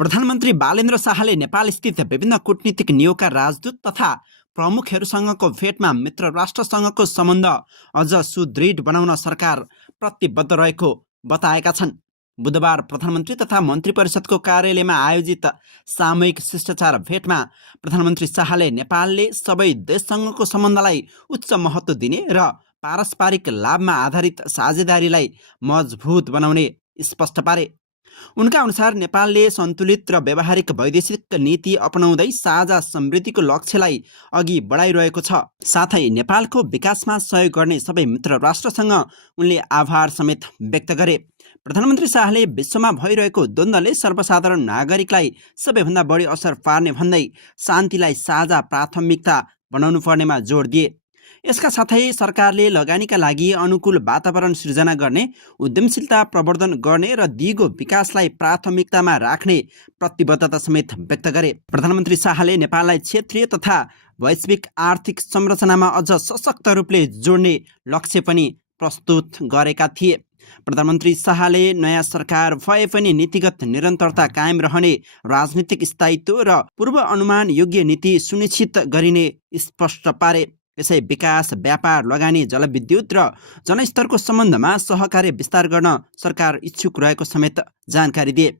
प्रधानमन्त्री बालेन्द्र शाहले नेपालस्थित विभिन्न कूटनीतिक नियोगका राजदूत तथा प्रमुखहरूसँगको भेटमा मित्र राष्ट्रसँगको सम्बन्ध अझ सुदृढ बनाउन सरकार प्रतिबद्ध रहेको बताएका छन्। बुधबार प्रधानमन्त्री तथा मन्त्री परिषदको कार्यालयमा आयोजित सामूहिक शिष्टाचार भेटमा प्रधानमन्त्री शाहले नेपालले सबै देशसँगको सम्बन्धलाई उच्च महत्त्व दिने र पारस्परिक लाभमा आधारित साझेदारीलाई मजबुत बनाउने स्पष्ट पारे। उनका अनुसार नेपालले सन्तुलित र व्यावहारिक वैदेशिक नीति अपनाउँदै साझा समृद्धिको लक्ष्यलाई अघि बढाइरहेको छ। साथै नेपालको विकासमा सहयोग गर्ने सबै मित्र राष्ट्रसँग उनले आभार समेत व्यक्त गरे। प्रधानमन्त्री शाहले विश्वमा भइरहेको द्वन्द्वले सर्वसाधारण नागरिकलाई सबैभन्दा बढी असर पार्ने भन्दै शान्तिलाई साझा प्राथमिकता बनाउनु पर्नेमा जोड दिए। यसका साथै सरकारले लगानीका लागि अनुकूल वातावरण सृजना गर्ने, उद्यमशीलता प्रवर्धन गर्ने र दिगो विकासलाई प्राथमिकतामा राख्ने प्रतिबद्धता समेत व्यक्त गरे। प्रधानमन्त्री शाहले नेपाललाई क्षेत्रीय तथा वैश्विक आर्थिक संरचनामा अझ सशक्त रूपले जोड्ने लक्ष्य पनि प्रस्तुत गरेका थिए। प्रधानमन्त्री शाहले नयाँ सरकार भए पनि नीतिगत निरन्तरता कायम रहने, राजनीतिक स्थायित्व र पूर्व अनुमान योग्य नीति सुनिश्चित गरिने स्पष्ट पारे। यसै विकास, व्यापार, लगानी, जलविद्युत र जनस्तरको सम्बन्धमा सहकार्य विस्तार गर्न सरकार इच्छुक रहेको समेत जानकारी दिए।